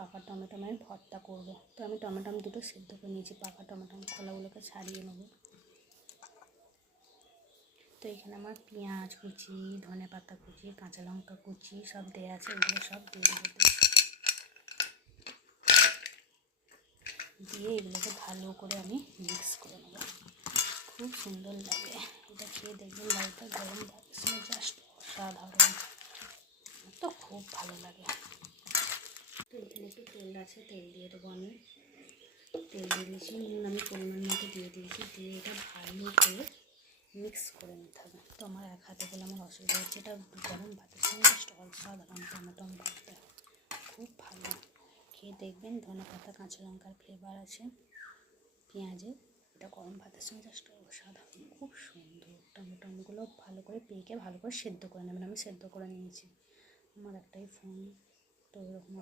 পাকা টমেটো আমি ভর্তা করবো। তো আমি টমেটো দুটো সেদ্ধ করে নিয়েছি, পাকা টমেটো খোলাগুলোকে ছাড়িয়ে নেবো। তো এখানে আমার পেঁয়াজ কুচি, ধনে পাতা কুচি, কাঁচা লঙ্কা কুচি সব দেওয়া আছে, এগুলো সব দিয়ে দেবো। দিয়ে এগুলোকে ভালো করে আমি মিক্স করে নেব। খুব সুন্দর লাগে এটা, খেয়ে দেখবেন লাউটা গরম ভাতের সঙ্গে জাস্ট অসাধারণ, তো খুব ভালো লাগে। তো এখানে একটু তেল আছে, তেল দিয়ে দেবো আমি। তেল দিয়ে দিয়েছি, নুন আমি পরিমাণ মতো দিয়ে দিয়েছি। দিয়ে এটা ভালো করে মিক্স করে নিতে হবে। তো আমার এক হাতে বলে আমার অসুবিধা হচ্ছে, এটা গরম ভাতের সঙ্গে জাস্ট অসাধারণ টমেটো ভাতটা খুব ভালো। খেয়ে দেখবেন, ধনে পাতা কাঁচা লঙ্কার ফ্লেভার আছে, পেঁয়াজের, এটা গরম ভাতের সঙ্গে জাস্ট অসাধারণ, খুব সুন্দর। টমেটোগুলো ভালো করে পেকে ভালো করে সেদ্ধ করে নেবেন। আমি সেদ্ধ করে নিয়েছি, আমার একটাই ফোন, তো এরকম